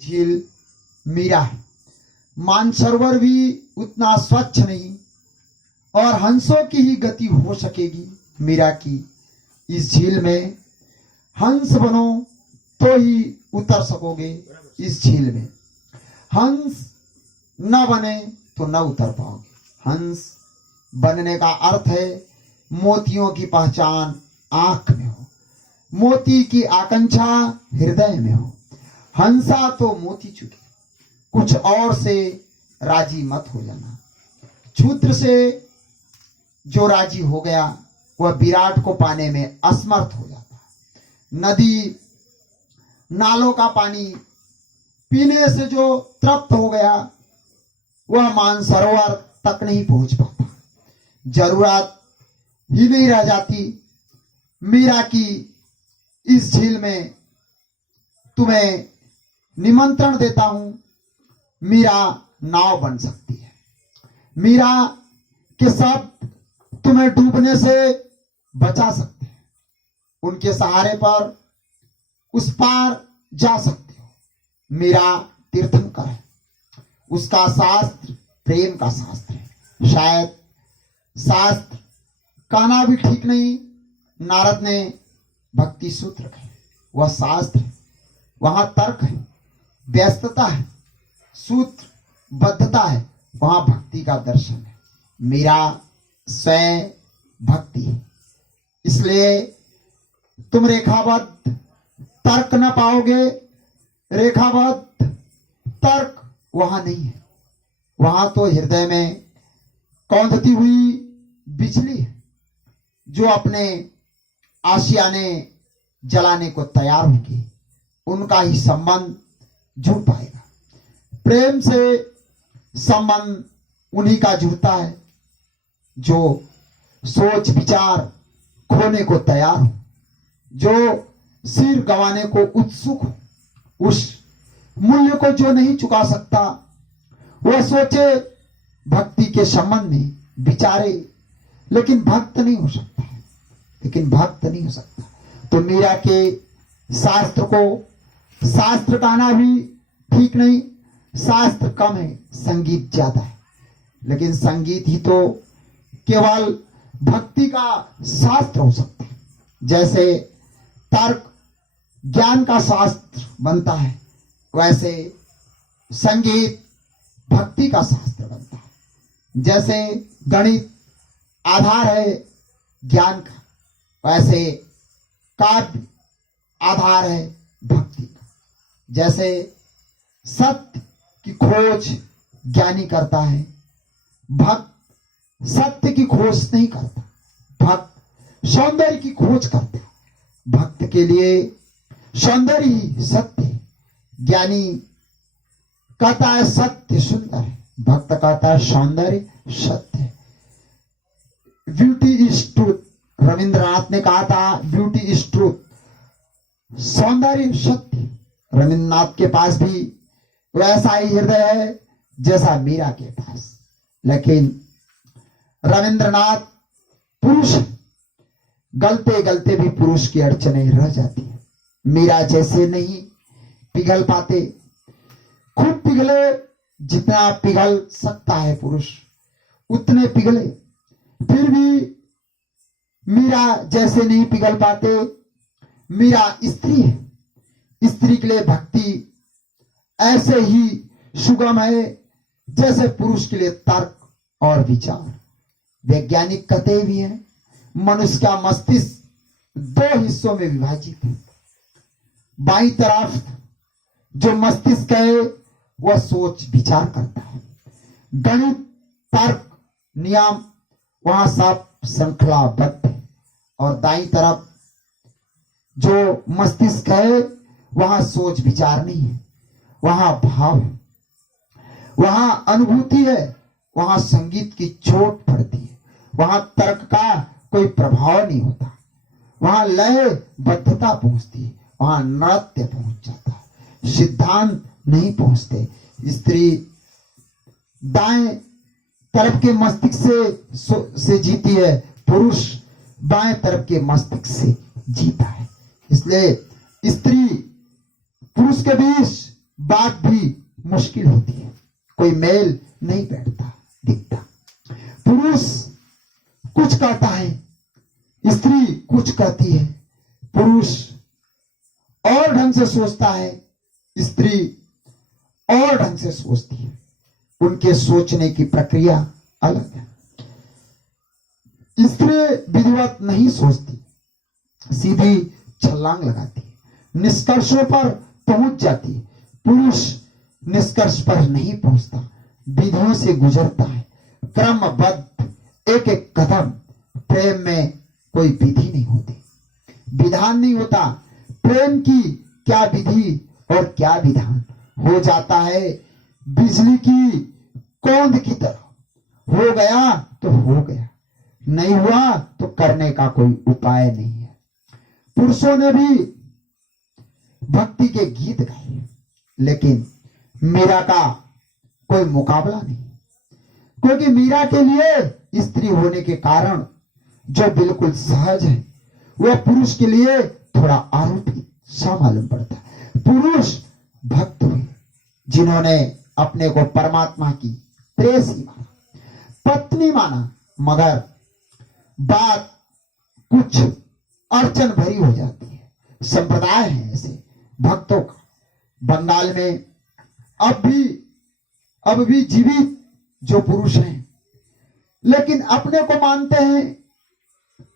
झील मीरा है। मानसरोवर भी उतना स्वच्छ नहीं और हंसों की ही गति हो सकेगी मीरा की। इस झील में हंस बनो तो ही उतर सकोगे इस झील में। हंस न बने तो न उतर पाओगे। हंस बनने का अर्थ है मोतियों की पहचान आंख में हो, मोती की आकांक्षा हृदय में हो। हंसा तो मोती चुके, कुछ और से राजी मत हो जाना। क्षुद्र से जो राजी हो गया वह विराट को पाने में असमर्थ हो जाता है। नदी नालों का पानी पीने से जो तृप्त हो गया वह मानसरोवर तक नहीं पहुंच पाता। जरूरत ही नहीं रह जाती मीरा की। इस झील में तुम्हें निमंत्रण देता हूं, मीरा नाव बन सकती है। मीरा के शब्द तुम्हें डूबने से बचा सकते हैं। उनके सहारे पर उस पार जा सकते हो। मीरा तीर्थंकर है, उसका शास्त्र प्रेम का शास्त्र है। शायद शास्त्र कहना भी ठीक नहीं, नारद ने भक्ति सूत्र कहे, वह शास्त्र है। वहां तर्क है, व्यस्तता है, सूत्र बद्धता है, वहां भक्ति का दर्शन है। मीरा स्वयं भक्ति है, इसलिए तुम रेखाबद्ध तर्क न पाओगे। रेखाबद्ध तर्क वहां नहीं है। वहां तो हृदय में कौंधती हुई बिजली है जो अपने आशियाने जलाने को तैयार होगी। उनका ही संबंध जुड़ पाएगा। प्रेम से संबंध उन्हीं का जुड़ता है जो सोच विचार खोने को तैयार हो, जो सिर गंवाने को उत्सुक हो। उस मूल्य को जो नहीं चुका सकता वह सोचे भक्ति के संबंध में विचारे, लेकिन भक्त नहीं हो सकता। लेकिन भक्त नहीं हो सकता। तो मीरा के शास्त्र को शास्त्र कहना भी ठीक नहीं। शास्त्र कम है, संगीत ज्यादा है। लेकिन संगीत ही तो केवल भक्ति का शास्त्र हो सकता है। जैसे तर्क ज्ञान का शास्त्र बनता है, वैसे संगीत भक्ति का शास्त्र बनता है। जैसे गणित आधार है ज्ञान का, वैसे काव्य आधार है भक्ति का। जैसे सत्य की खोज ज्ञानी करता है, भक्त सत्य की खोज नहीं करता। भक्त सौंदर्य की खोज करता है। भक्त के लिए सौंदर्य ही सत्य है। ज्ञानी कहता है सत्य सुंदर है, भक्त कहता है सौंदर्य सत्य है। ब्यूटी इज ट्रूथ, रविंद्रनाथ ने कहा था ब्यूटी इज ट्रूथ, सौंदर्य सत्य। रविंद्रनाथ के पास भी वैसा ही हृदय है जैसा मीरा के पास। लेकिन रविंद्रनाथ पुरुष, गलते गलते भी पुरुष की अड़चने रह जाती है। मीरा जैसे नहीं पिघल पाते। खूब पिघले, जितना पिघल सकता है पुरुष उतने पिघले, फिर भी मीरा जैसे नहीं पिघल पाते। मीरा स्त्री है, स्त्री के लिए भक्ति ऐसे ही सुगम है जैसे पुरुष के लिए तर्क और विचार। वैज्ञानिक कहते भी हैं मनुष्य का मस्तिष्क दो हिस्सों में विभाजित है। बाईं तरफ जो मस्तिष्क है वह सोच विचार करता है, गणित तर्क नियम वहां सब श्रृंखलाबद्ध है। और दाईं तरफ जो मस्तिष्क है वहां सोच विचार नहीं है, वहां भाव है, वहां अनुभूति है, वहां संगीत की चोट पड़ती है, वहां तर्क का कोई प्रभाव नहीं होता, वहां लय बद्धता पहुंचती है, वहां नृत्य पहुंच जाता है, सिद्धांत नहीं पहुंचते। स्त्री दाएं तरफ के मस्तिष्क से जीती है, पुरुष बाएं तरफ के मस्तिष्क से जीता है। इसलिए स्त्री पुरुष के बीच बात भी मुश्किल होती है, कोई मेल नहीं बैठता दिखता। पुरुष कुछ कहता है, स्त्री कुछ कहती है। पुरुष और ढंग से सोचता है, स्त्री और ढंग से सोचती है। उनके सोचने की प्रक्रिया अलग है। स्त्री विधिवत नहीं सोचती, सीधी छलांग लगाती है, निष्कर्षों पर पहुंच जाती है। पुरुष निष्कर्ष पर नहीं पहुंचता, विधियों से गुजरता है, क्रमबद्ध एक एक कदम। प्रेम में कोई विधि नहीं होती, विधान नहीं होता। प्रेम की क्या विधि और क्या विधान, हो जाता है बिजली की कौंध की तरह। हो गया तो हो गया, नहीं हुआ तो करने का कोई उपाय नहीं है। पुरुषों ने भी भक्ति के गीत गाए, लेकिन मीरा का कोई मुकाबला नहीं, क्योंकि मीरा के लिए स्त्री होने के कारण जो बिल्कुल सहज है, वह पुरुष के लिए थोड़ा आरोपित सा मालूम पड़ता है। पुरुष भक्त हुए जिन्होंने अपने को परमात्मा की प्रेयसी माना, पत्नी माना, मगर बात कुछ अड़चन भरी हो जाती है। संप्रदाय है ऐसे भक्तों का बंगाल में अब भी जीवित जो पुरुष हैं, लेकिन अपने को मानते हैं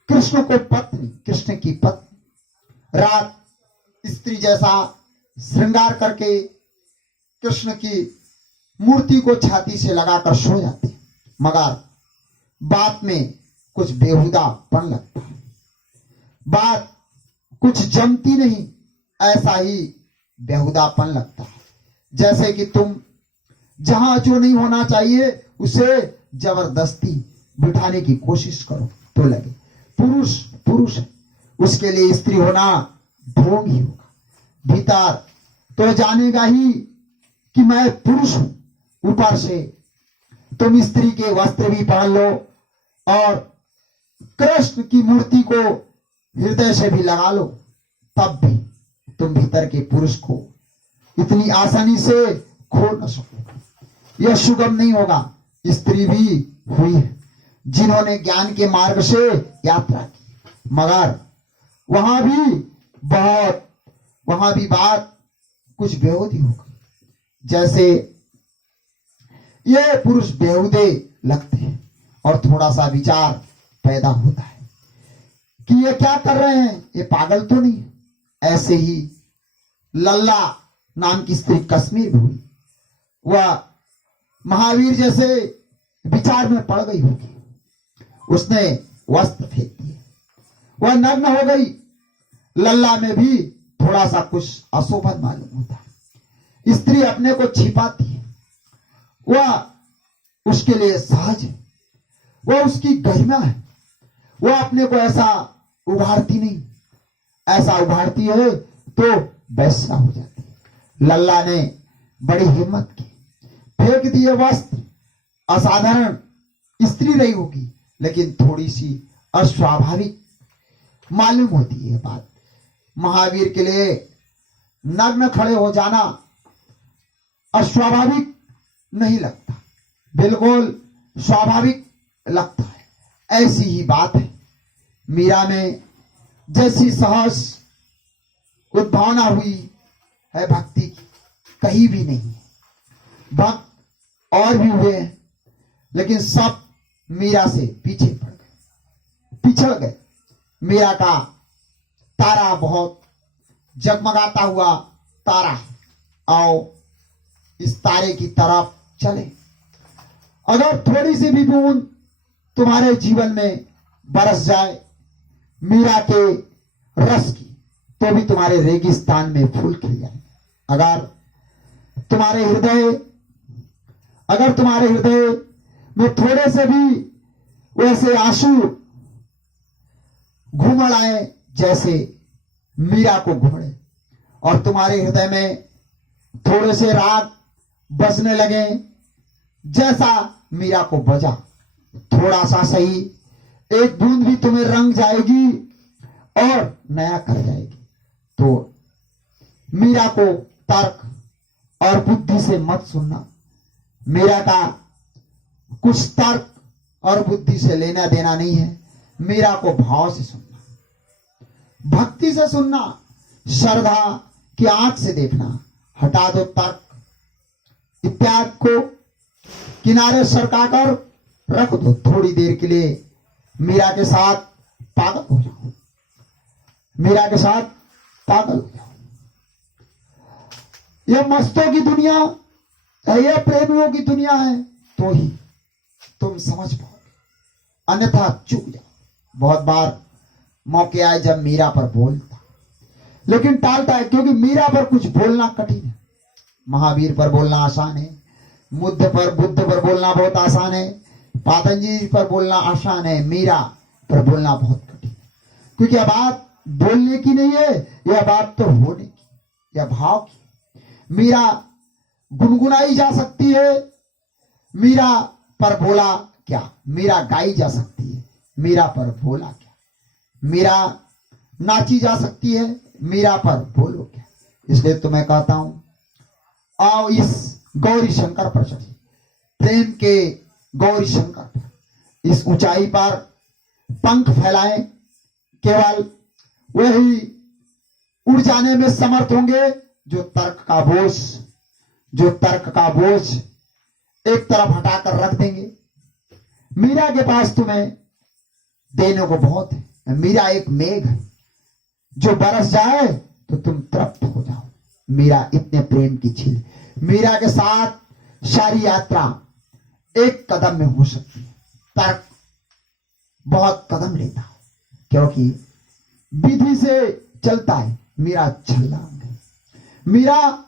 कृष्ण को पत्नी, कृष्ण की पत्नी। रात स्त्री जैसा श्रृंगार करके कृष्ण की मूर्ति को छाती से लगाकर सो जाते हैं, मगर बात में कुछ बेहुदापन लगता है, बात कुछ जमती नहीं, ऐसा ही बेहुदापन लगता है। जैसे कि तुम जहां जो नहीं होना चाहिए उसे जबरदस्ती बिठाने की कोशिश करो तो लगे। पुरुष पुरुष है, उसके लिए स्त्री होना ढोंग ही होगा। भीतर तो जानेगा ही कि मैं पुरुष हूं, ऊपर से तुम स्त्री के वस्त्र भी पहन लो और कृष्ण की मूर्ति को हृदय से भी लगा लो, तब भी तुम भीतर के पुरुष को इतनी आसानी से खो न सको। यह सुगम नहीं होगा। स्त्री भी हुई है जिन्होंने ज्ञान के मार्ग से यात्रा की, मगर वहां भी बात कुछ बेहूदी हो गई। जैसे ये पुरुष बेहुदे लगते हैं और थोड़ा सा विचार पैदा होता है कि ये क्या कर रहे हैं, ये पागल तो नहीं। ऐसे ही लल्ला नाम की स्त्री कश्मीर में हुई, वह महावीर जैसे विचार में पड़ गई होगी, उसने वस्त्र फेंक दिए, वह नग्न हो गई। लल्ला में भी थोड़ा सा कुछ अशोभन मालूम होता है। स्त्री अपने को छिपाती है, वह उसके लिए सहज है, वह उसकी गरिमा है। वह अपने को ऐसा उभारती नहीं, ऐसा उभारती है तो वैसा हो जाती है। लल्ला ने बड़ी हिम्मत की, फेंक दिए वस्त्र। असाधारण स्त्री रही होगी, लेकिन थोड़ी सी अस्वाभाविक मालूम होती है बात। महावीर के लिए नग्न खड़े हो जाना अस्वाभाविक नहीं लगता, बिल्कुल स्वाभाविक लगता है। ऐसी ही बात है। मीरा में जैसी सहज उद्भावना हुई है भक्ति की, कहीं भी नहीं है। भक्त और भी हुए हैं, लेकिन सब मीरा से पीछे पड़ गए, पिछड़ गए। मीरा का तारा बहुत जगमगाता हुआ तारा है, आओ इस तारे की तरफ चले। अगर थोड़ी सी भी बूंद तुम्हारे जीवन में बरस जाए मीरा के रस की, तो भी तुम्हारे रेगिस्तान में फूल खिल जाए। अगर तुम्हारे हृदय में थोड़े से भी वैसे आंसू घूमड़ आए जैसे मीरा को घूमड़े, और तुम्हारे हृदय में थोड़े से राग बजने लगे जैसा मीरा को बजा, थोड़ा सा सही, एक बूंद भी तुम्हें रंग जाएगी और नया कर जाएगी। तो मीरा को तर्क और बुद्धि से मत सुनना। मीरा का कुछ तर्क और बुद्धि से लेना देना नहीं है। मीरा को भाव से सुनना, भक्ति से सुनना, श्रद्धा की आंख से देखना। हटा दो तर्क इत्यादि को किनारे सरकाकर रख दो। थोड़ी देर के लिए मीरा के साथ पागल हो जाओ, मीरा के साथ पागल हो जाओ। यह मस्तों की दुनिया है, यह प्रेमियों की दुनिया है, तो ही तुम समझ पाओगे, अन्यथा चूक जाओ। बहुत बार मौके आए जब मीरा पर बोलता, लेकिन टालता है, क्योंकि मीरा पर कुछ बोलना कठिन है। महावीर पर बोलना आसान है, बुद्ध पर बोलना बहुत आसान है, पतंजलि जी पर बोलना आसान है, मीरा पर बोलना बहुत कठिन है। क्योंकि यह बात बोलने की नहीं है, यह बात तो होने की, यह भाव की। मीरा गुनगुनाई जा सकती है, मीरा पर बोला क्या। मीरा गाई जा सकती है, मीरा पर बोला क्या। मीरा नाची जा सकती है, मीरा पर बोलो क्या। इसलिए तो मैं कहता हूं, आओ इस गौरी शंकर पर चढ़िए, प्रेम के गौरी शंकर पर, इस ऊंचाई पर पंख फैलाएं। केवल वही उड़ जाने में समर्थ होंगे जो तर्क का बोझ एक तरफ हटाकर रख देंगे। मीरा के पास तुम्हें देने को बहुत है। मीरा एक मेघ है, जो बरस जाए तो तुम तृप्त हो जाओ। मीरा इतने प्रेम की झील। मीरा के साथ सारी यात्रा एक कदम में हो सकती है, तर्क बहुत कदम लेता है, क्योंकि विधि से चलता है। मीरा छलांग है। मीरा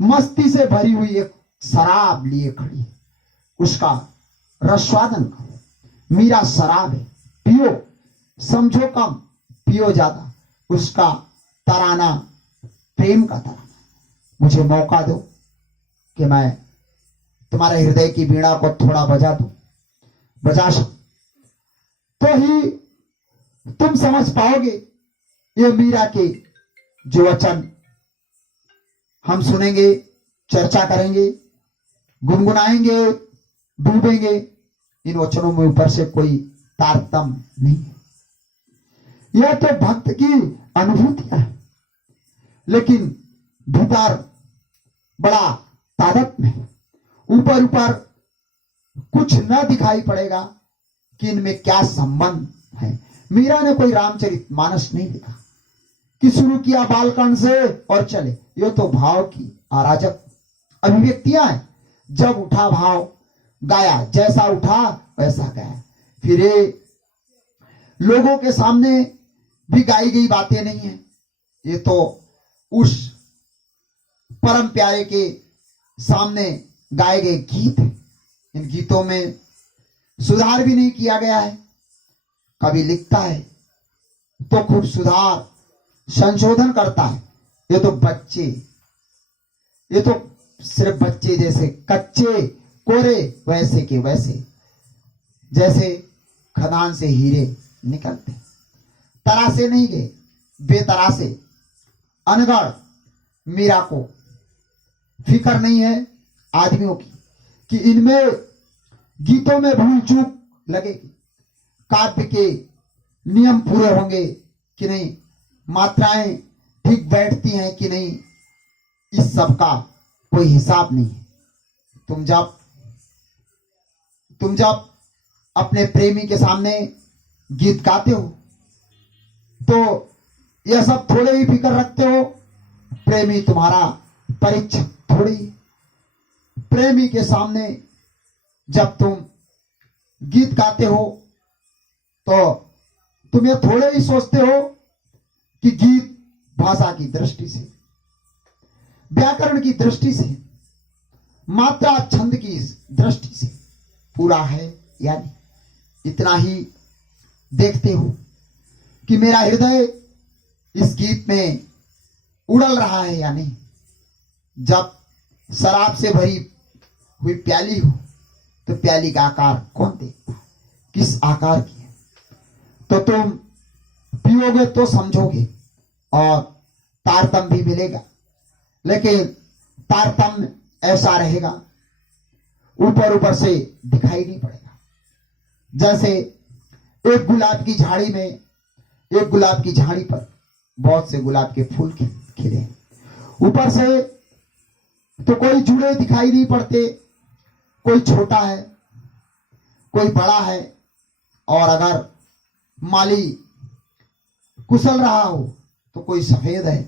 मस्ती से भरी हुई एक शराब लिए खड़ी है, उसका रसवादन करो। मीरा शराब है, पियो, समझो कम, पियो ज्यादा। उसका तराना प्रेम का तराना। मुझे मौका दो कि मैं तुम्हारे हृदय की वीणा को थोड़ा बजा दूं, बजा सकूं, तो ही तुम समझ पाओगे। ये मीरा के जो वचन हम सुनेंगे, चर्चा करेंगे, गुनगुनाएंगे, डूबेंगे, इन वचनों में ऊपर से कोई तारतम्य नहीं है। यह तो भक्त की अनुभूतियां है, लेकिन भीतर बड़ा तादात्म्य है। ऊपर ऊपर कुछ न दिखाई पड़ेगा कि इनमें क्या संबंध है। मीरा ने कोई रामचरितमानस नहीं लिखा कि शुरू किया बालकांड से और चले। ये तो भाव की अराजक अभिव्यक्तियां हैं। जब उठा भाव गाया, जैसा उठा वैसा गाया। फिर ये लोगों के सामने भी गाई गई बातें नहीं है, ये तो उस परम प्यारे के सामने गाए गए गीत हैं। इन गीतों में सुधार भी नहीं किया गया है। कभी लिखता है तो खूब सुधार संशोधन करता है। ये तो बच्चे, ये तो सिर्फ बच्चे जैसे कच्चे कोरे वैसे के वैसे, जैसे खदान से हीरे निकलते, तरासे नहीं गए, बेतरासे। अनगढ़ मीरा को फिक्र नहीं है आदमियों की कि इनमें गीतों में भूल चूक लगेगी, काव्य के नियम पूरे होंगे कि नहीं, मात्राएं ठीक बैठती हैं कि नहीं, इस सब का कोई हिसाब नहीं है। तुम जब अपने प्रेमी के सामने गीत गाते हो तो यह सब थोड़े ही फिक्र रखते हो। प्रेमी तुम्हारा परीक्षक थोड़ी। प्रेमी के सामने जब तुम गीत गाते हो तो तुम ये थोड़े ही सोचते हो कि गीत भाषा की दृष्टि से, व्याकरण की दृष्टि से, मात्रा छंद की दृष्टि से पूरा है या नहीं। इतना ही देखते हो कि मेरा हृदय इस गीत में उड़ल रहा है या नहीं। जब शराब से भरी हुई प्याली हो तो प्याली का आकार कौन देखता है, किस आकार की है। तो तुम पियोगे तो समझोगे और तारतम्य भी मिलेगा। लेकिन तारतम्य ऐसा रहेगा, ऊपर ऊपर से दिखाई नहीं पड़ेगा। जैसे एक गुलाब की झाड़ी में, एक गुलाब की झाड़ी पर बहुत से गुलाब के फूल खिले, ऊपर से तो कोई जुड़े दिखाई नहीं पड़ते, कोई छोटा है, कोई बड़ा है, और अगर माली कुशल रहा हो तो कोई सफेद है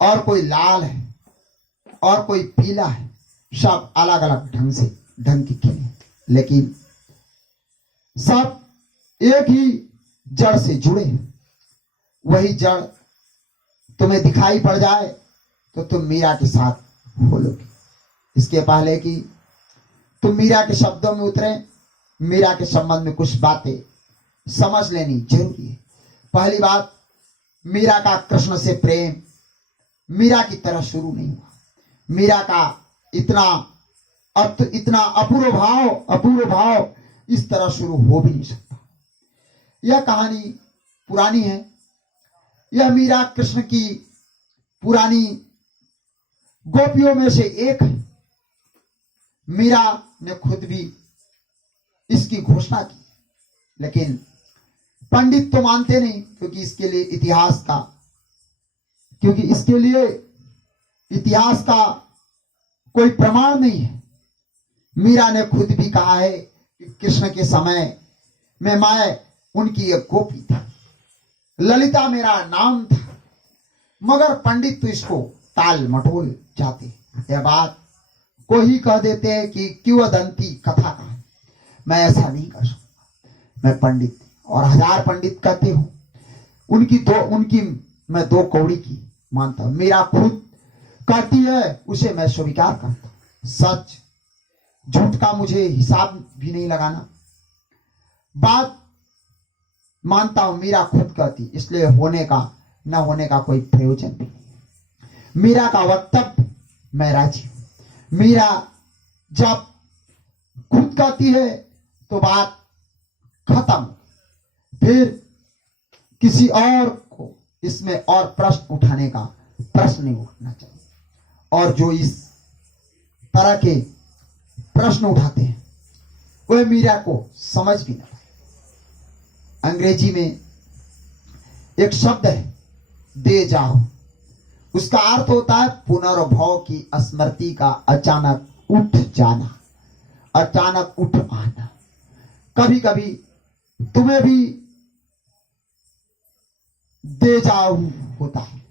और कोई लाल है और कोई पीला है, सब अलग अलग ढंग के खिले, लेकिन सब एक ही जड़ से जुड़े हैं। वही जड़ तुम्हें दिखाई पड़ जाए तो तुम मीरा के साथ बोलोगे। इसके पहले कि तुम मीरा के शब्दों में उतरे, मीरा के संबंध में कुछ बातें समझ लेनी जरूरी है। पहली बात, मीरा का कृष्ण से प्रेम मीरा की तरह शुरू नहीं हुआ। मीरा का इतना अपूर्व भाव इस तरह शुरू हो भी नहीं सकता। यह कहानी पुरानी है, यह मीरा कृष्ण की पुरानी गोपियों में से एक है। मीरा ने खुद भी इसकी घोषणा की, लेकिन पंडित तो मानते नहीं, क्योंकि इसके लिए इतिहास का कोई प्रमाण नहीं है। मीरा ने खुद भी कहा है कि कृष्ण के समय में मैं उनकी एक गोपी था, ललिता मेरा नाम था, मगर पंडित तो इसको टाल मटोल जाते। यह बात को ही कह देते हैं कि किंवदंती कथा का है। मैं ऐसा नहीं कर सकता, मैं पंडित और 1000 पंडित कहते हो, उनकी मैं 2 कौड़ी की मानता हूं। मीरा खुद कहती है, उसे मैं स्वीकार करता हूं। सच झूठ का मुझे हिसाब भी नहीं लगाना, बात मानता हूं। मीरा खुद कहती, इसलिए होने का न होने का कोई प्रयोजन भी नहीं। मीरा का वक्तव्य मैं राजी हूं। मीरा जब खुद कहती है तो बात खत्म, फिर किसी और को इसमें और प्रश्न उठाने का प्रश्न नहीं उठना चाहिए। और जो इस तरह के प्रश्न उठाते हैं वह मीरा को समझ भी नहीं। अंग्रेजी में एक शब्द है दे जाओ, उसका अर्थ होता है पुनर्भव की स्मृति का अचानक उठ जाना, अचानक उठ आना। कभी कभी तुम्हें भी दे जाओ होता है।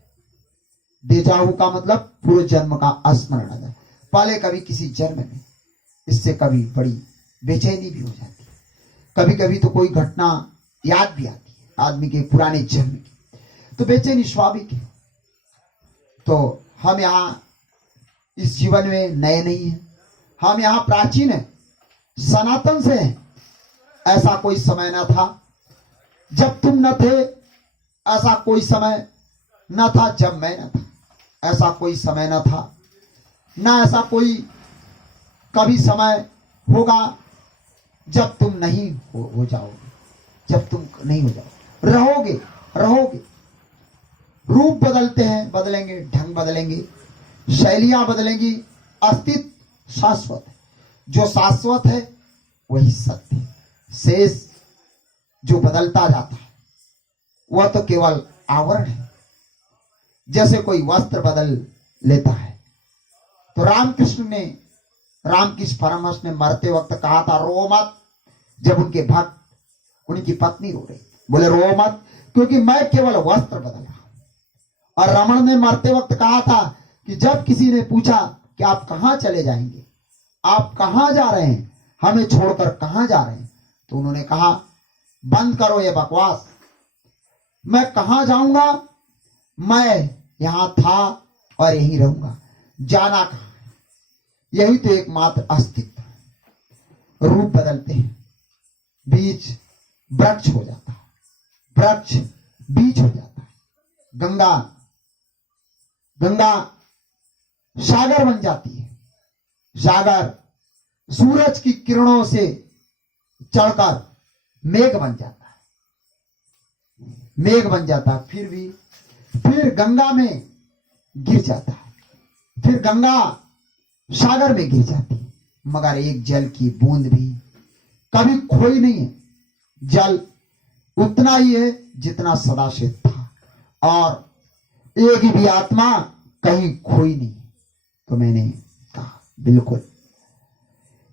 दे जाओ का मतलब पूर्व जन्म का स्मरण आ जाए। पहले कभी किसी जन्म में, इससे कभी बड़ी बेचैनी भी हो जाती है। कभी कभी तो कोई घटना याद भी आती है आदमी के पुराने जन्म की, तो बेचैनी स्वाभाविक है। तो हम यहाँ इस जीवन में नए नहीं हैं, हम यहाँ प्राचीन हैं, सनातन से हैं। ऐसा कोई समय न था जब तुम न थे, ऐसा कोई समय न था जब मैं न था, ऐसा कोई समय न था, ना ऐसा कोई कभी समय होगा जब तुम नहीं हो जाओगे, जब तुम नहीं हो जाओगे, रहोगे। रूप बदलते हैं, बदलेंगे, ढंग बदलेंगे, शैलियां बदलेंगी, अस्तित्व शाश्वत है। जो शाश्वत है वही सत्य है। शेष जो बदलता जाता है वह तो केवल आवरण है। जैसे कोई वस्त्र बदल लेता है, तो रामकृष्ण परमहंस ने मरते वक्त कहा था रो मत। जब उनके भक्त, उनकी पत्नी रो रही, बोले रो मत, क्योंकि मैं केवल वस्त्र बदल रहा हूं। और रमण ने मरते वक्त कहा था कि जब किसी ने पूछा कि आप कहां चले जाएंगे, आप कहां जा रहे हैं, हमें छोड़कर कहां जा रहे हैं, तो उन्होंने कहा बंद करो ये बकवास, मैं कहां जाऊंगा, मैं यहां था और यहीं रहूंगा, जाना कहां है। यही तो एकमात्र अस्तित्व है। रूप बदलते हैं, बीज वृक्ष हो जाता है, वृक्ष बीज हो जाता है, गंगा सागर बन जाती है, सागर सूरज की किरणों से चढ़कर मेघ बन जाता है, फिर गंगा में गिर जाता है, फिर गंगा सागर में गिर जाती, मगर एक जल की बूंद भी कभी खोई नहीं है। जल उतना ही है जितना सदा से था, और एक भी आत्मा कहीं खोई नहीं। तो मैंने कहा बिल्कुल,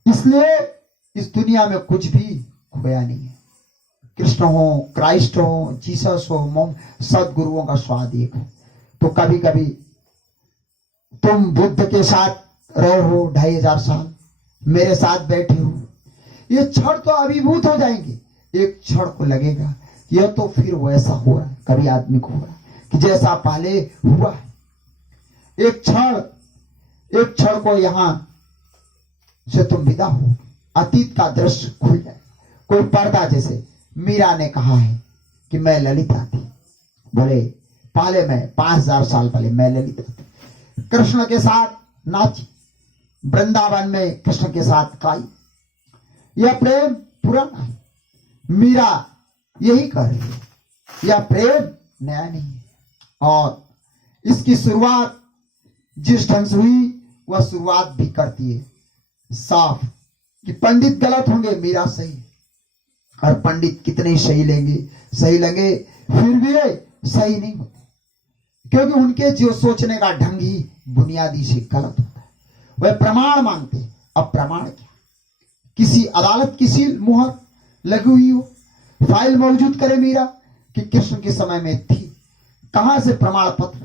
इसलिए इस दुनिया में कुछ भी खोया नहीं है। कृष्ण हो, क्राइस्ट हो, जीसस हो, मोम, सदगुरुओं का स्वाद एक है। तो कभी कभी तुम बुद्ध के साथ रहे हो 2500 साल, मेरे साथ बैठे हो, ये क्षण तो अभिभूत हो जाएंगे। एक क्षण को लगेगा यह तो फिर वैसा हो रहा है, कभी आदमी को हो रहा है कि जैसा पहले हुआ है। एक क्षण को यहां से तुम विदा हो, अतीत का दृश्य खुल जाए। कोई पर्दा, जैसे मीरा ने कहा है कि मैं ललिता थी, बोले पहले मैं 5000 साल पहले मैं ललिता थी, कृष्ण के साथ नाची, वृंदावन में कृष्ण के साथ गाई। यह प्रेम पुराना है, मीरा यही कह रही है, यह प्रेम नया नहीं है। और इसकी शुरुआत जिस ढंग से हुई वह शुरुआत भी करती है साफ कि पंडित गलत होंगे, मीरा सही, और पंडित कितने सही लेंगे फिर भी सही नहीं होते, क्योंकि उनके जो सोचने का ढंग ही बुनियादी से गलत होता है। वह प्रमाण मांगते, अब प्रमाण क्या? किसी अदालत की सील मुहर लगी हुई हो, फाइल मौजूद करे मीरा कि कृष्ण के समय में थी, कहां से प्रमाण पत्र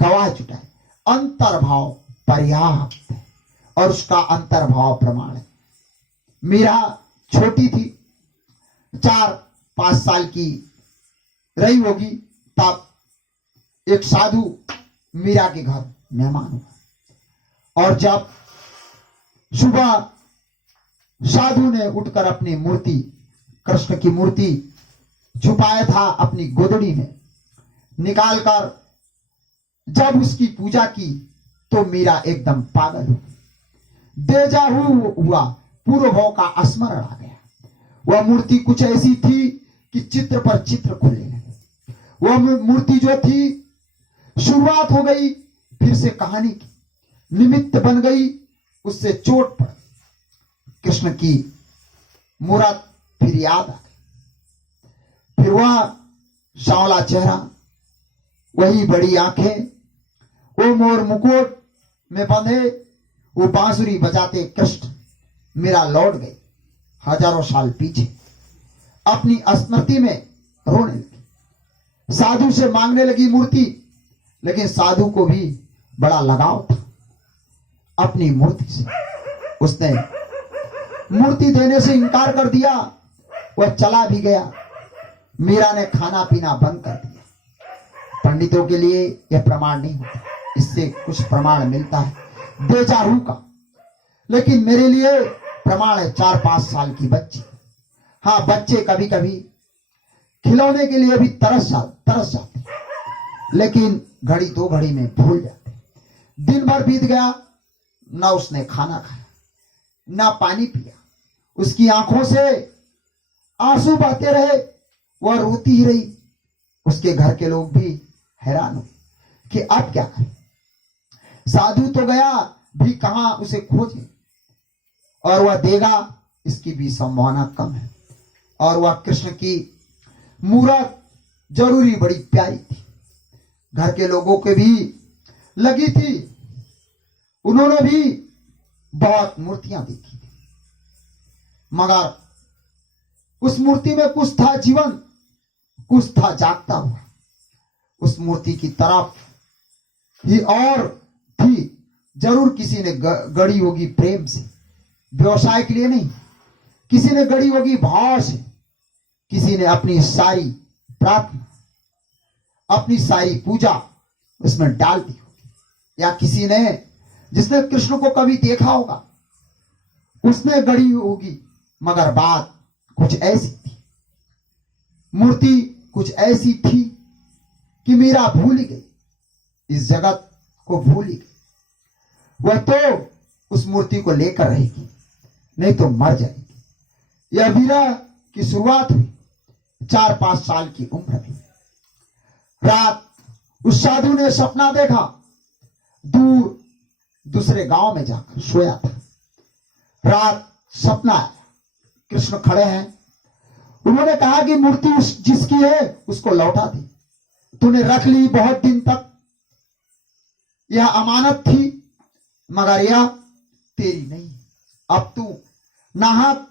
गवाह जुटाए? अंतर्भाव पर्याप्त है, और उसका अंतर्भाव प्रमाण है। मीरा छोटी थी, 4-5 साल की रही होगी, तब एक साधु मीरा के घर मेहमान हुआ, और जब सुबह साधु ने उठकर अपनी मूर्ति, कृष्ण की मूर्ति छुपाया था अपनी गोदड़ी में, निकालकर जब उसकी पूजा की तो मीरा एकदम पागल हो गई। देजाहू हुआ, पूर्व भाव का स्मरण आ गया। वह मूर्ति कुछ ऐसी थी कि चित्र पर चित्र खुलने लगे। वह मूर्ति जो थी, शुरुआत हो गई फिर से कहानी की, निमित्त बन गई, उससे चोट पड़, कृष्ण की मूरत फिर याद आ गई। फिर वह सांवला चेहरा, वही बड़ी आंखें, वो मोर मुकुट में बंधे, वो बांसुरी बजाते कृष्ण मीरा लौट गई हजारों साल पीछे, अपनी स्मृति में रोने लगी, साधु से मांगने लगी मूर्ति, लेकिन साधु को भी बड़ा लगाव था अपनी मूर्ति से। उसने मूर्ति देने से इनकार कर दिया, वह चला भी गया। मीरा ने खाना पीना बंद कर दिया। पंडितों के लिए यह प्रमाण नहीं होता, इससे कुछ प्रमाण मिलता है देजाहू का, लेकिन मेरे लिए प्रमाण है 4-5 साल की बच्ची। हाँ, बच्चे कभी कभी खिलौने के लिए भी तरस जाते, लेकिन घड़ी 2 घड़ी में भूल जाते। दिन भर बीत गया, ना उसने खाना खाया, ना पानी पिया, उसकी आंखों से आंसू बहते रहे, वह रोती ही रही। उसके घर के लोग भी हैरान हुए कि अब क्या करें, साधु तो गया भी, कहां उसे खोजें, और वह देगा इसकी भी संभावना कम है। और वह कृष्ण की मूरत जरूरी बड़ी प्यारी थी, घर के लोगों के भी लगी थी, उन्होंने भी बहुत मूर्तियां देखी थी, मगर उस मूर्ति में कुछ था जीवन, कुछ था जागता हुआ। उस मूर्ति की तरफ ही और थी, जरूर किसी ने गढ़ी होगी प्रेम से, व्यवसाय के लिए नहीं, किसी ने गढ़ी होगी भाव से, किसी ने अपनी सारी प्रार्थना, अपनी सारी पूजा उसमें डाल दी होगी, या किसी ने, जिसने कृष्ण को कभी देखा होगा, उसने गढ़ी होगी, मगर बात कुछ ऐसी थी, मूर्ति कुछ ऐसी थी कि मीरा भूल गई, इस जगत को भूल गई। वह तो उस मूर्ति को लेकर रहेगी, नहीं तो मर जाएगी। यह मीरा की शुरुआत हुई 4-5 साल की उम्र में। रात उस साधु ने सपना देखा, दूर दूसरे गांव में जाकर सोया था। रात सपना आया, कृष्ण खड़े हैं। उन्होंने कहा कि मूर्ति जिसकी है उसको लौटा दे, तूने रख ली बहुत दिन तक, यह अमानत थी, मगर यह तेरी नहीं। अब तू नाहक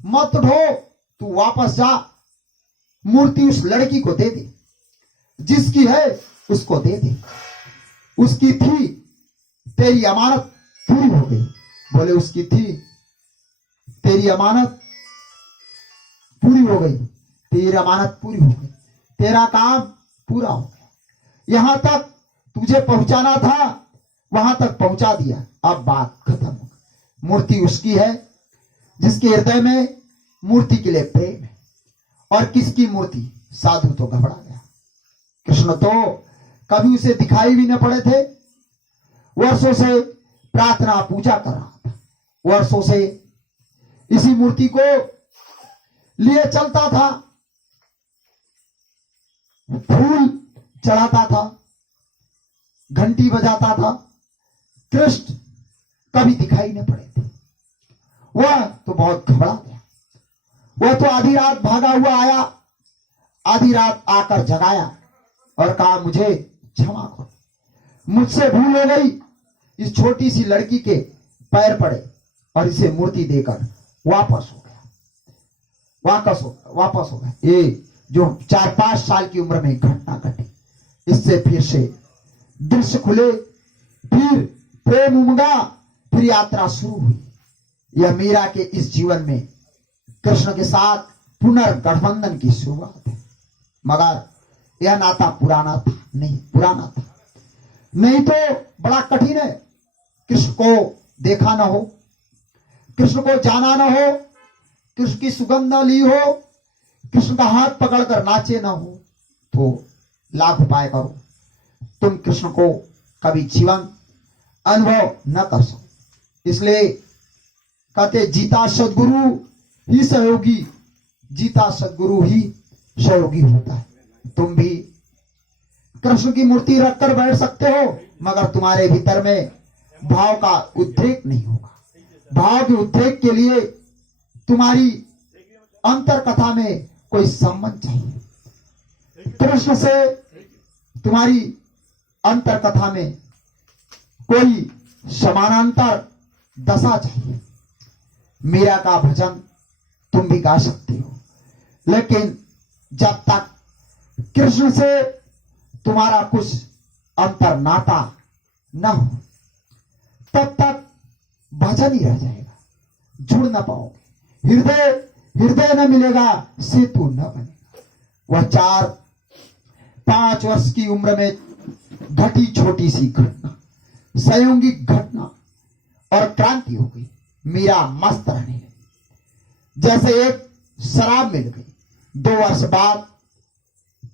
मत ढो, तू वापस जा, मूर्ति उस लड़की को दे दे, जिसकी है उसको दे दे, उसकी थी, तेरी अमानत पूरी हो गई। बोले उसकी थी, तेरी अमानत पूरी हो गई, तेरी अमानत पूरी हो गई, तेरा काम पूरा हो गया, यहां तक तुझे पहुंचाना था वहां तक पहुंचा दिया, अब बात खत्म हो गई। मूर्ति उसकी है जिसके हृदय में मूर्ति के लिए प्रेम है। और किसकी मूर्ति? साधु तो घबरा गया। कृष्ण तो कभी उसे दिखाई भी न पड़े थे, वर्षों से प्रार्थना पूजा कर रहा था, वर्षों से इसी मूर्ति को लिए चलता था, फूल चढ़ाता था, घंटी बजाता था, कृष्ण कभी दिखाई न पड़े थे। वह तो बहुत घबरा गया। वह तो आधी रात भागा हुआ आया, आधी रात आकर जगाया और कहा मुझे क्षमा करो, मुझसे भूल हो गई। इस छोटी सी लड़की के पैर पड़े और इसे मूर्ति देकर वापस हो गया, वापस हो गया। ये जो 4-5 साल की उम्र में घटना घटी, इससे फिर से दृश्य खुले, फिर प्रेम उमगा, फिर यात्रा शुरू हुई। यह मीरा के इस जीवन में कृष्ण के साथ पुनर्गठबंधन की शुरुआत है। मगर यह नाता पुराना था नहीं तो बड़ा कठिन है। कृष्ण को देखा ना हो, कृष्ण को जाना ना हो, कृष्ण की सुगंध न ली हो, कृष्ण का हाथ पकड़कर नाचे ना हो, तो लाख उपाय करो, तुम कृष्ण को कभी जीवन अनुभव न कर सको। इसलिए कहते जीता सदगुरु ही सहयोगी, जीता सदगुरु ही सहयोगी होता है। तुम भी कृष्ण की मूर्ति रखकर बैठ सकते हो, मगर तुम्हारे भीतर में भाव का उद्रेक नहीं होगा। भाव के उद्रेक के लिए तुम्हारी अंतर कथा में कोई संबंध चाहिए, कृष्ण से तुम्हारी अंतर कथा में कोई समानांतर दशा चाहिए। मीरा का भजन तुम भी गा सकते हो, लेकिन जब तक कृष्ण से तुम्हारा कुछ अंतर नाता न हो, तब तक भजन ही रह जाएगा, जुड़ न पाओगे, हृदय न मिलेगा, सेतु न बनेगा। वह 4-5 वर्ष की उम्र में घटी छोटी सी घटना, संयोगिक घटना, और क्रांति हो गई। मीरा मस्त रहने लगी, जैसे एक शराब मिल गई। 2 वर्ष बाद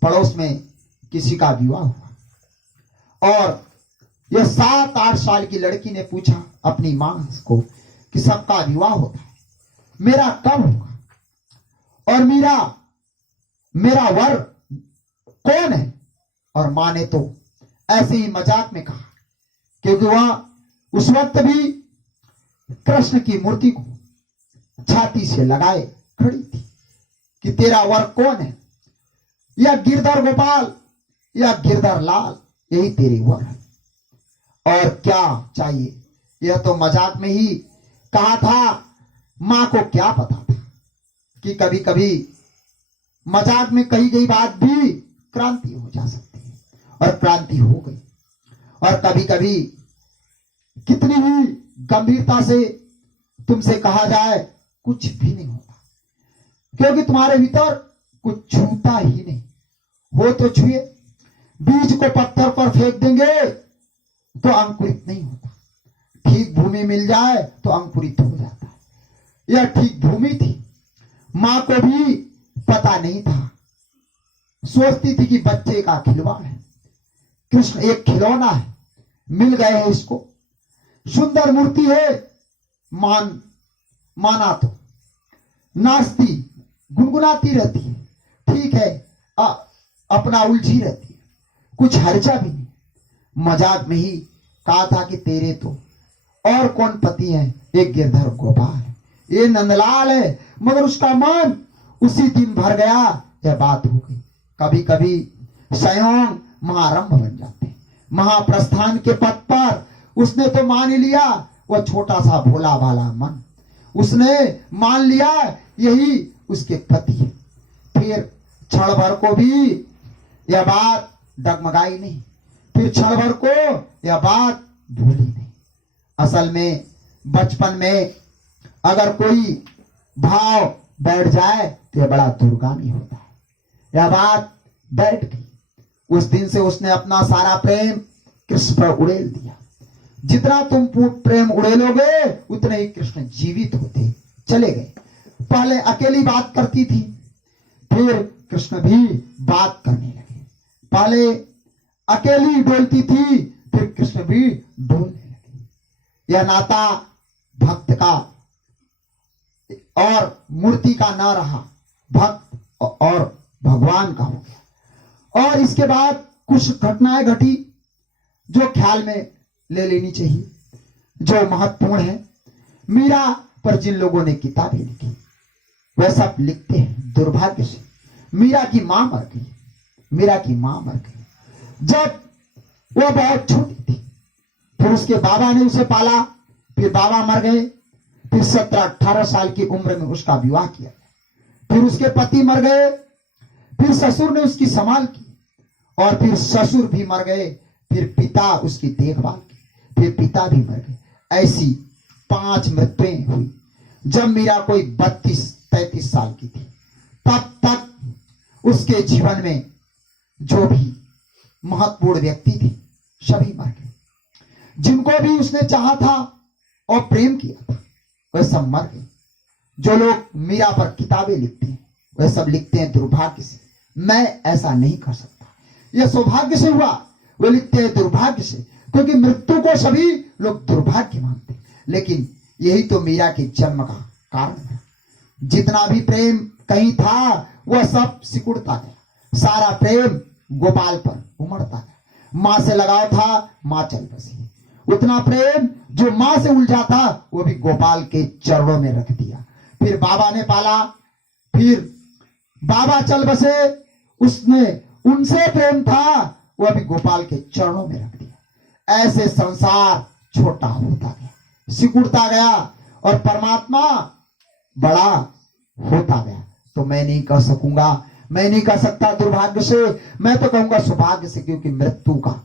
पड़ोस में किसी का विवाह हुआ और यह 7-8 साल की लड़की ने पूछा अपनी मां को कि सबका विवाह होता है, मेरा कब होगा? और मेरा वर कौन है? और मां ने तो ऐसे ही मजाक में कहा, क्योंकि वह उस वक्त भी कृष्ण की मूर्ति को छाती से लगाए खड़ी थी कि तेरा वर कौन है? या गिरधर गोपाल या गिरधर लाल, यही तेरी वर है, और क्या चाहिए? यह तो मजाक में ही कहा था। मां को क्या पता था कि कभी कभी मजाक में कही गई बात भी क्रांति हो जा सकती है, और क्रांति हो गई। और कभी कभी कितनी भी गंभीरता से तुमसे कहा जाए, कुछ भी नहीं होता, क्योंकि तुम्हारे भीतर कुछ छूता ही नहीं। हो तो छुए, बीज को पत्थर पर फेंक देंगे तो अंकुरित नहीं होता, ठीक भूमि मिल जाए तो अंकुरित हो जाता है। यह ठीक भूमि थी। मां को भी पता नहीं था, सोचती थी कि बच्चे का खिलवाड़ है, कृष्ण एक खिलौना है, मिल गए हैं इसको, सुंदर मूर्ति है, माना तो नाचती गुनगुनाती रहती है, ठीक है, अपना उलझी रहती है, कुछ हर्जा भी नहीं, मजाक में ही कहा था कि तेरे तो और कौन पति है, एक गिरधर गोपाल है, ये नंदलाल है, मगर उसका मन उसी दिन भर गया। यह बात हो गई। कभी कभी संयोग महारंभ बन जाते हैं। महाप्रस्थान के पथ पर उसने तो मान ही लिया, वह छोटा सा भोला भाला मन, उसने मान लिया यही उसके पति है। फिर क्षण भर को भी यह बात डगमगाई नहीं, फिर क्षण भर को यह बात भूली नहीं। असल में बचपन में अगर कोई भाव बैठ जाए तो यह बड़ा दुर्गामी होता है। यह बात बैठ गई। उस दिन से उसने अपना सारा प्रेम कृष्ण पर उड़ेल दिया। जितना तुम प्रेम उड़ेलोगे उतने ही कृष्ण जीवित होते चले गए। पहले अकेली बात करती थी, फिर कृष्ण भी बात करने लगे। पहले अकेली डोलती थी, फिर कृष्ण भी डोलने लगे। यह नाता भक्त का और मूर्ति का ना रहा, भक्त और भगवान का हो गया। और इसके बाद कुछ घटनाएं घटी जो ख्याल में ले लेनी चाहिए, जो महत्वपूर्ण है। मीरा पर जिन लोगों ने किताबें लिखी वह सब लिखते हैं दुर्भाग्य से मीरा की मां मर गई। मीरा की मां मर गई जब वह बहुत छोटी थी। फिर उसके बाबा ने उसे पाला, फिर बाबा मर गए। फिर 17-18 साल की उम्र में उसका विवाह किया। फिर उसके पति मर गए। फिर ससुर ने उसकी संभाल की और फिर ससुर भी मर गए। फिर पिता उसकी देखभाल की, फिर पिता भी मर गए। ऐसी 5 मृत्युएं हुई। जब मीरा कोई 32-33 साल की थी, तब तक उसके जीवन में जो भी महत्वपूर्ण व्यक्ति थे सभी मर गए। जिनको भी उसने चाहा था और प्रेम किया था वह सब मर गए। जो लोग मीरा पर किताबें लिखते हैं वह सब लिखते हैं दुर्भाग्य से। मैं ऐसा नहीं कर सकता, यह सौभाग्य से हुआ। वे लिखते हैं दुर्भाग्य से, क्योंकि मृत्यु को सभी लोग दुर्भाग्य मानते हैं। लेकिन यही तो मीरा के जन्म का कारण है। जितना भी प्रेम कहीं था वह सब सिकुड़ता गया। सारा प्रेम गोपाल पर उमड़ता गया। मां से लगाव था, मां चल बसी। उतना प्रेम जो मां से उलझा था वो भी गोपाल के चरणों में रख दिया। फिर बाबा ने पाला, फिर बाबा चल बसे। उसने उनसे प्रेम था वह भी गोपाल के चरणों में रख दिया। ऐसे संसार छोटा होता गया, सिकुड़ता गया और परमात्मा बड़ा होता गया। तो मैं नहीं कह सकूंगा, मैं नहीं कह सकता दुर्भाग्य से, मैं तो कहूंगा सौभाग्य से, क्योंकि मृत्यु का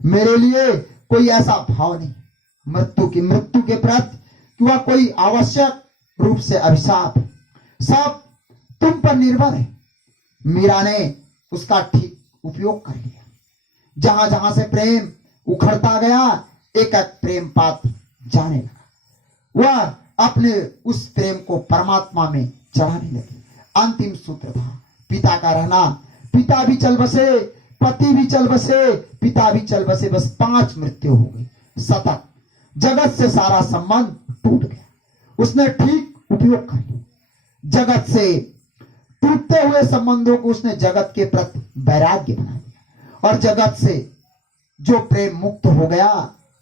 मेरे लिए कोई ऐसा भाव नहीं मृत्यु के प्रति कि वह कोई आवश्यक रूप से अभिशाप है। सब तुम पर निर्भर है। मीरा ने उसका ठीक उपयोग कर लिया। जहां जहां से प्रेम उखड़ता गया एक एक प्रेम पात्र जाने लगा। वह अपने उस प्रेम को परमात्मा में चढ़ाने लगी। अंतिम सूत्र था पिता का रहना। पिता भी चल बसे, पति भी चल बसे, पिता भी चल बसे। बस 5 मृत्यु हो गई। सतत जगत से सारा संबंध टूट गया। उसने ठीक उपयोग कर लिया। जगत से टूटते हुए संबंधों को उसने जगत के प्रति वैराग्य बना दिया और जगत से जो प्रेम मुक्त हो गया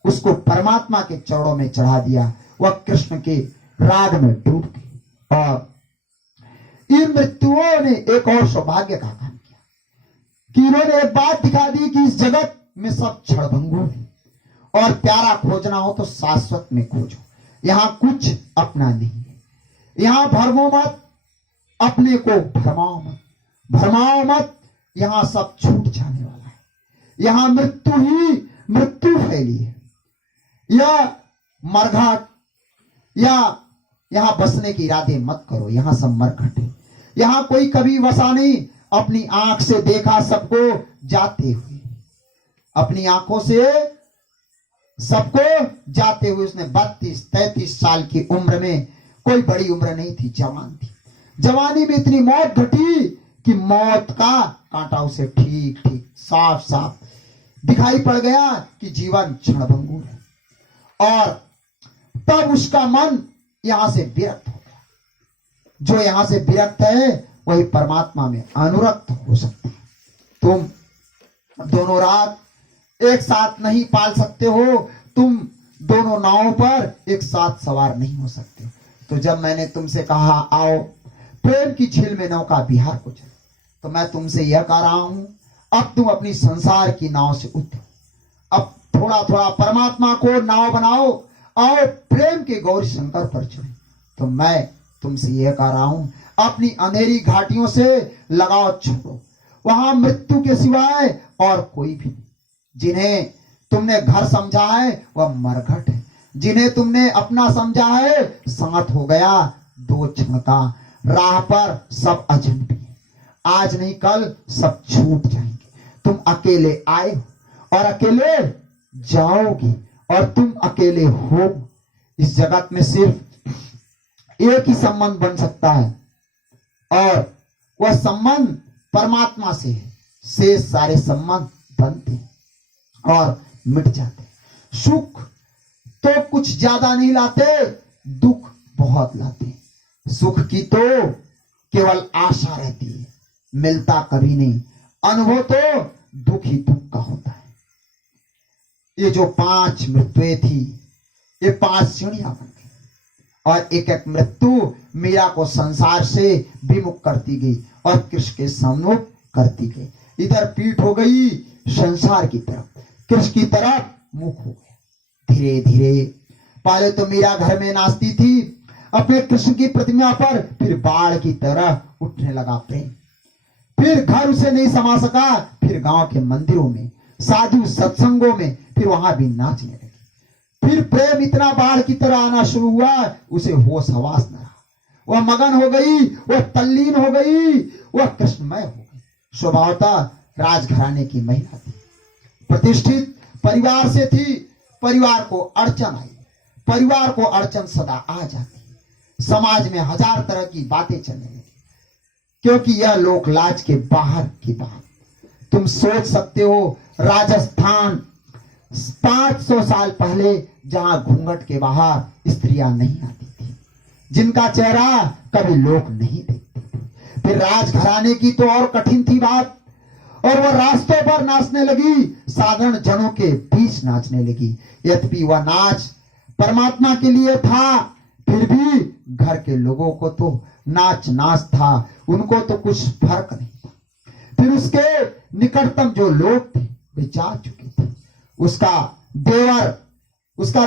उसको परमात्मा के चरणों में चढ़ा दिया। वह कृष्ण के राग में डूब गई। और इन मृत्युओं ने एक और सौभाग्य का काम किया कि इन्होंने एक बात दिखा दी कि इस जगत में सब क्षणभंगुर है और प्यारा खोजना हो तो शाश्वत में खोजो। यहां कुछ अपना नहीं है। यहां भरमो मत, अपने को भरमाओ मत। यहां सब छूट जाने वाला है। यहां मृत्यु ही मृत्यु फैली है। यह मरघाट या यहां बसने के इरादे मत करो। यहां सब मरघट है। यहां कोई कभी वसा नहीं। अपनी आंख से देखा सबको जाते हुए, अपनी आंखों से सबको जाते हुए। उसने 32-33 साल की उम्र में, कोई बड़ी उम्र नहीं थी, जवान थी। जवानी में इतनी मौत घटी कि मौत का कांटा उसे ठीक ठीक साफ साफ दिखाई पड़ गया कि जीवन क्षणभंगुर है। और तब उसका मन यहां से विरक्त हो गया। जो यहां से विरक्त है वही परमात्मा में अनुरक्त हो सकता है। तुम दोनों राग एक साथ नहीं पाल सकते हो। तुम दोनों नावों पर एक साथ सवार नहीं हो सकते। तो जब मैंने तुमसे कहा आओ प्रेम की झील में नौका विहार को चले, तो मैं तुमसे यह कह रहा हूं अब तुम अपनी संसार की नाव से उतरो, अब थोड़ा थोड़ा परमात्मा को नाव बनाओ, आओ प्रेम के गौरी शंकर पर चढ़े। तो मैं तुमसे यह कह रहा हूं अपनी अंधेरी घाटियों से लगाओ छोड़ो, वहां मृत्यु के सिवाय और कोई भी नहीं। जिन्हें तुमने घर समझा है वह मरघट है, जिन्हें तुमने अपना समझा है साथ हो गया दो क्षण का। राह पर सब अजनबी है, आज नहीं कल सब छूट जाएंगे। तुम अकेले आए हो और अकेले जाओगे, और तुम अकेले हो। इस जगत में सिर्फ एक ही संबंध बन सकता है, और वह संबंध परमात्मा से है। शेष सारे संबंध बनते हैं और मिट जाते हैं। सुख तो कुछ ज्यादा नहीं लाते, दुख बहुत लाते हैं। सुख की तो केवल आशा रहती है, मिलता कभी नहीं। अनुभव तो दुख ही दुख का होता है। ये जो 5 मृत्युएं थी, ये 5 सीढ़ियां बन गई, और एक एक मृत्यु मीरा को संसार से विमुख करती गई और कृष्ण के सम्मुख करती गई। इधर पीठ हो गई संसार की तरफ, कृष्ण की तरफ मुख हो गया। धीरे धीरे पहले तो मीरा घर में नाचती थी अपने कृष्ण की प्रतिमा पर, फिर बाढ़ की तरह उठने लगा प्रेम। फिर घर उसे नहीं समा सका, फिर गांव के मंदिरों में, साधु सत्संगों में, फिर वहां भी नाचने लगी। फिर प्रेम इतना बाढ़ की तरह आना शुरू हुआ, उसे होश हवास न रहा। वह मगन हो गई, वह तल्लीन हो गई, वह कृष्णमय हो गई। स्वभावतः राजघराने की महिला थी, प्रतिष्ठित परिवार से थी। परिवार को अड़चन आई, परिवार को अड़चन सदा आ जाती। समाज में 1000 तरह की बातें चलने लगी, क्योंकि यह लोक लाज के बाहर की बात। तुम सोच सकते हो राजस्थान 500 साल पहले जहां घूंघट के बाहर स्त्रियां नहीं आती थी, जिनका चेहरा कभी लोग नहीं देखते थे। फिर राजघराने की तो और कठिन थी बात, और वह रास्तों पर नाचने लगी, साधारण जनों के बीच नाचने लगी। यद्यपि वह नाच परमात्मा के लिए था, फिर भी घर के लोगों को तो नाच नाच था, उनको तो कुछ फर्क नहीं था। फिर उसके निकटतम जो लोग थे वे जा चुके थे। उसका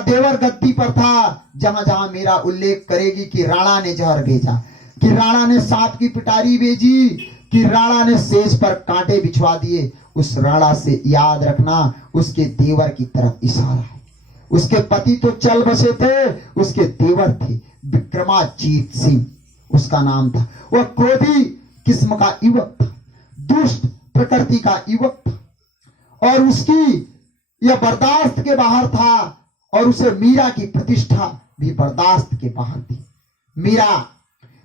देवर गद्दी पर था। जहां जहां मेरा उल्लेख करेगी कि राणा ने जहर भेजा, कि राणा ने सांप की पिटारी भेजी, कि राणा ने सेज पर कांटे बिछवा दिए, उस राणा से याद रखना उसके देवर की तरफ इशारा है। उसके पति तो चल बसे थे, उसके देवर थे विक्रमाजीत सिंह उसका नाम था। वह क्रोधी किस्म का युवक था, दुष्ट प्रकृति का युवक था, और उसकी यह बर्दाश्त के बाहर था, और उसे मीरा की प्रतिष्ठा भी बर्दाश्त के बाहर थी। मीरा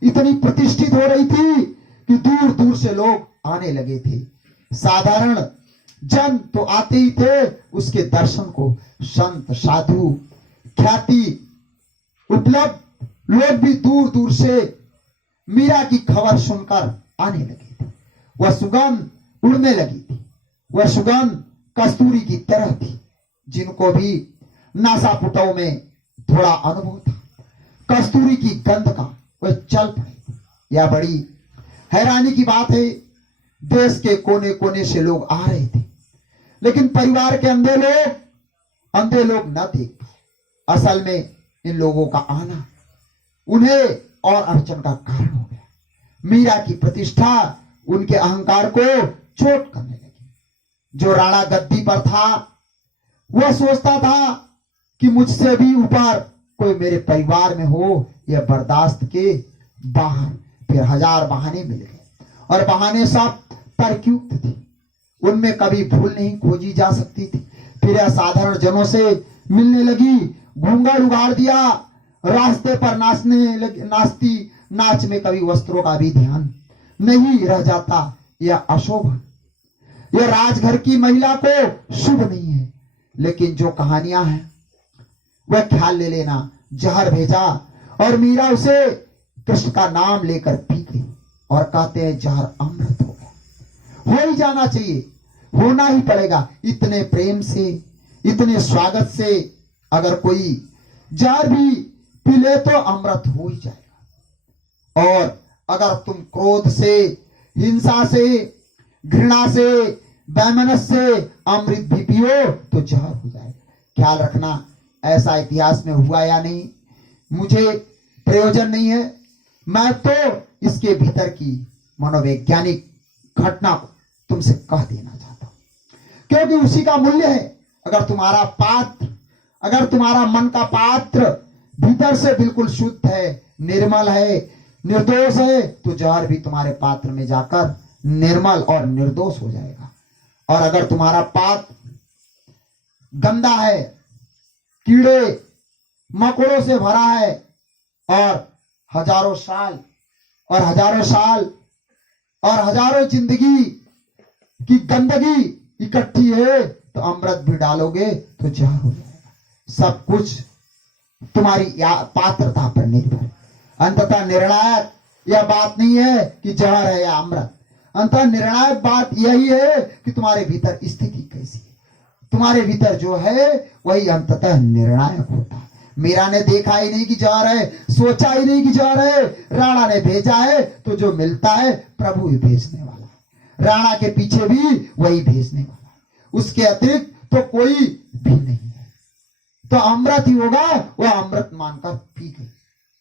इतनी प्रतिष्ठित हो रही थी कि दूर दूर से लोग आने लगे थे। साधारण जन तो आते ही थे उसके दर्शन को, संत साधु ख्याति उपलब्ध लोग भी दूर दूर से मीरा की खबर सुनकर आने लगे थे। वह सुगंध उड़ने लगी थी, वह सुगंध कस्तूरी की तरह थी। जिनको भी नासापुटों में थोड़ा अनुभव था कस्तूरी की गंध का, वह चल पड़े। यह बड़ी हैरानी की बात है, देश के कोने कोने से लोग आ रहे थे, लेकिन परिवार के अंधे लोग न देख पाए। असल में इन लोगों का आना उन्हें और अड़चन का कारण हो गया। मीरा की प्रतिष्ठा उनके अहंकार को चोट करने लगी। जो राणा गद्दी पर था वह सोचता था कि मुझसे भी ऊपर कोई मेरे परिवार में हो, यह बर्दाश्त के बाहर। फिर 1000 बहाने मिल गए, और बहाने सब तर्कयुक्त थे, उनमें कभी भूल नहीं खोजी जा सकती थी। फिर यह साधारण जनों से मिलने लगी, घूंघट उगाड़ दिया, रास्ते पर नाचती, नाच में कभी वस्त्रों का भी ध्यान नहीं रह जाता। यह अशोभन, यह राजघर की महिला को शुभ नहीं है। लेकिन जो कहानियां हैं वह ख्याल ले लेना। जहर भेजा और मीरा उसे कृष्ण का नाम लेकर पी गई, और कहते हैं जहर अमृत हो गया। हो ही जाना चाहिए, होना ही पड़ेगा। इतने प्रेम से, इतने स्वागत से अगर कोई जहर भी पी ले तो अमृत हो ही जाएगा। और अगर तुम क्रोध से, हिंसा से, घृणा से, वैमनस्य से अमृत भी पियो तो जहर हो जाएगा। ख्याल रखना, ऐसा इतिहास में हुआ या नहीं मुझे प्रयोजन नहीं है, मैं तो इसके भीतर की मनोवैज्ञानिक घटना को तुमसे कह देना चाहता हूं, क्योंकि उसी का मूल्य है। अगर तुम्हारा पात्र, अगर तुम्हारा मन का पात्र भीतर से बिल्कुल शुद्ध है, निर्मल है, निर्दोष है, तो जहर भी तुम्हारे पात्र में जाकर निर्मल और निर्दोष हो जाएगा। और अगर तुम्हारा पात्र गंदा है, कीड़े मकोड़ों से भरा है, और हजारों साल और हजारों साल और हजारों जिंदगी की गंदगी इकट्ठी है, तो अमृत भी डालोगे तो जहर हो जाएगा। सब कुछ तुम्हारी पात्रता पर निर्भर है। अंततः निर्णायक यह बात नहीं है कि जहर है या अमृत, अंततः निर्णायक बात यही है कि तुम्हारे भीतर स्थिति कैसी है। तुम्हारे भीतर जो है वही अंततः निर्णायक होता है। मीरा ने देखा ही नहीं कि जहर है, सोचा ही नहीं कि जहर है, राणा ने भेजा है, तो जो मिलता है प्रभु ही भेजने वाला है। राणा के पीछे भी वही भेजने वाला है, उसके अतिरिक्त तो कोई भी नहीं है। तो अमृत ही होगा, वह अमृत मानकर पी गई।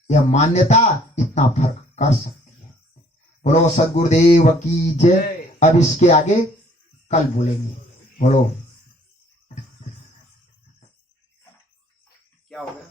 यह मान्यता इतना फर्क कर सकती है। बोलो सदगुरुदेव की जय। अब इसके आगे कल बोलेंगे। बोलो क्या होगा।